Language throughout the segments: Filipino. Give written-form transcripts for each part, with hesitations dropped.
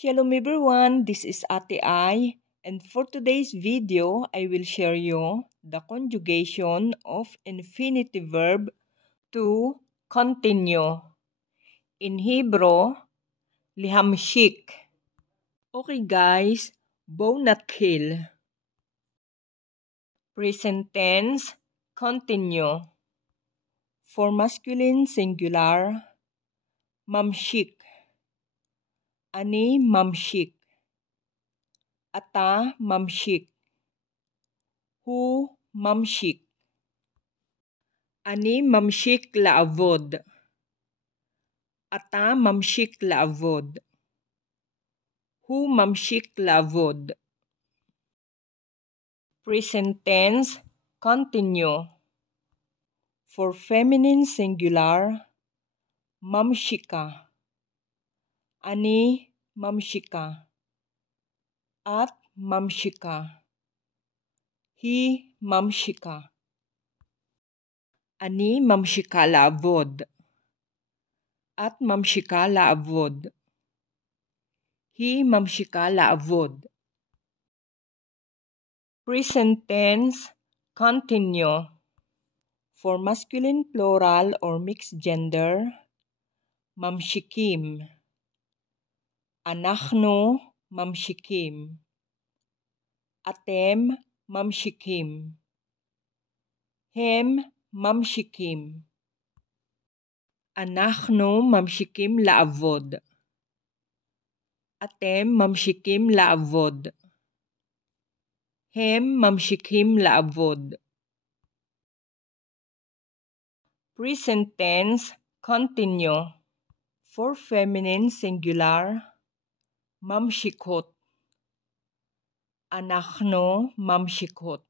Shalom everyone, this is Ate Ai, and for today's video, I will share you the conjugation of infinitive verb to continue. In Hebrew, lihamshik. Okay guys, bow not kill. Present tense, continue. For masculine singular, mamshik. Ani mamshik. Ata mamshik. Hu mamshik. Ani mamshik la'avod. Ata mamshik la'avod. Hu mamshik la'avod. Present tense, continue. For feminine singular, mamshika. Ani mamshika. At mamshika. Hi mamshika. Ani mamshika la'avod. At mamshika la'avod. Hi mamshika la'avod. Present tense, continue. For masculine plural or mixed gender, mamshikim. Anachnu mamshikim. Atem mamshikim. Hem mamshikim. Anachnu mamshikim la'avod. Atem mamshikim la'avod. Hem mamshikim la'avod. Present tense, continue. For feminine singular, mamshikot. Anachnu mamshikot.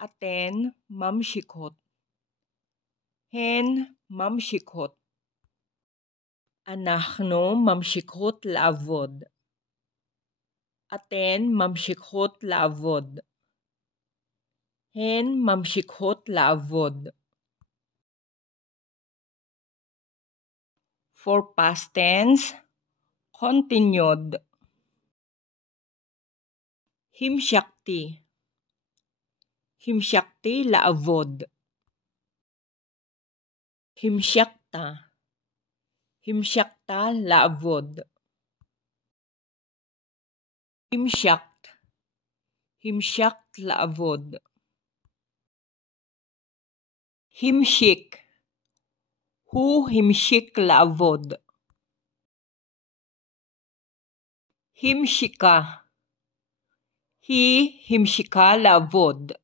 Aten mamshikot. Hen mamshikot. Anachnu mamshikot la'avod. Aten mamshikot la'avod. Hen mamshikot la'avod. For past tense, continued. Himshakti. Himshakti la'avod. Himshakta. Himshakta la'avod. Himshakt. Himshakt la'avod. Himshik. Hu himshik la'avod. Himshika. Hi himshika la'avod.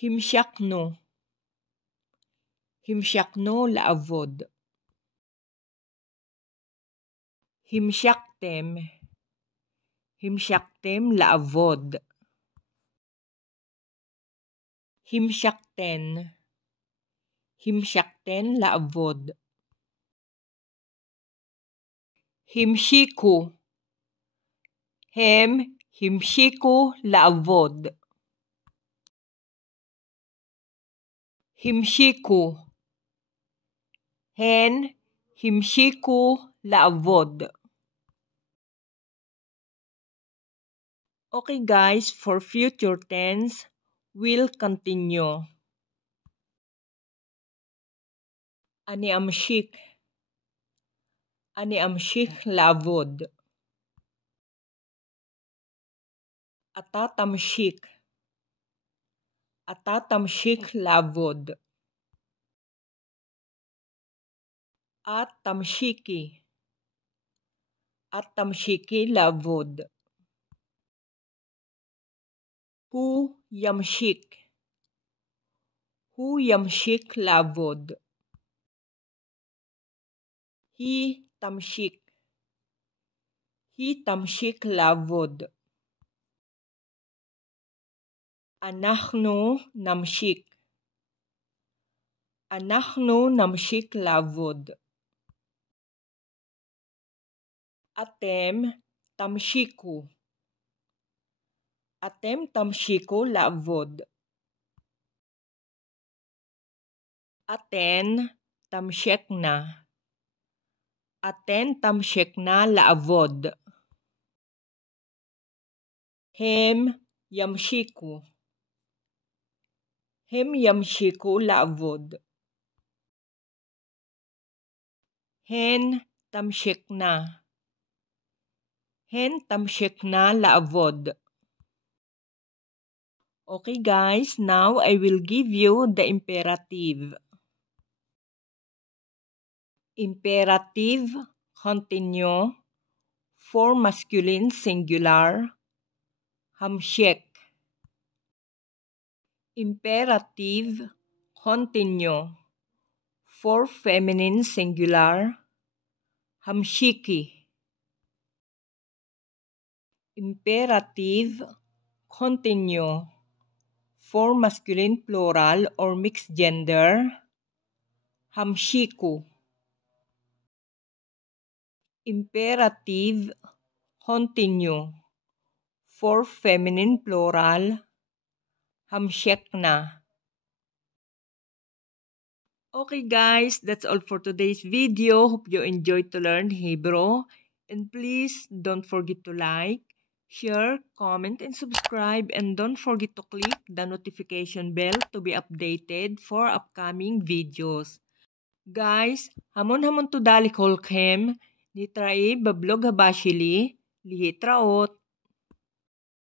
Himshaknu. Himshaknu la'avod. Himshaktem. Himshaktem la'avod. Himshakten. Himshakten la'avod. Himshiku. Hem himshiku la'avod. Himshiku. Hen himshiku la'avod. Okay guys, for future tense, we'll continue. Ani amshik. Ani amshik la'avod. Ata tamshik. Ata tamshik la'avod. At tamshiki. At tamshiki la'avod. Hu yamshik. Hu yamshik la'avod. Hi tamshik. Hi tamshik la'avod. Anachnu namshik. Anachnu namshik la'avod. Atem tamshiku. Atem tamshiku la'avod. Aten tamshekna. Aten tamshekna laavod. Hem yamshiku. Hem yamshiku laavod. Hen tamshekna. Hen tamshekna laavod. Okay guys, now I will give you the imperative. Imperative continue for masculine singular hamshek. Imperative continue for feminine singular hamshiki. Imperative continue for masculine plural or mixed gender hamshiku. Imperative continue for feminine plural hamshekna. Okay guys, that's all for today's video. Hope you enjoyed to learn Hebrew. And please don't forget to like, share, comment, and subscribe. And don't forget to click the notification bell to be updated for upcoming videos. Guys, hamon-hamon to dalik holkem, nitrae bablog habashili, lihitraot.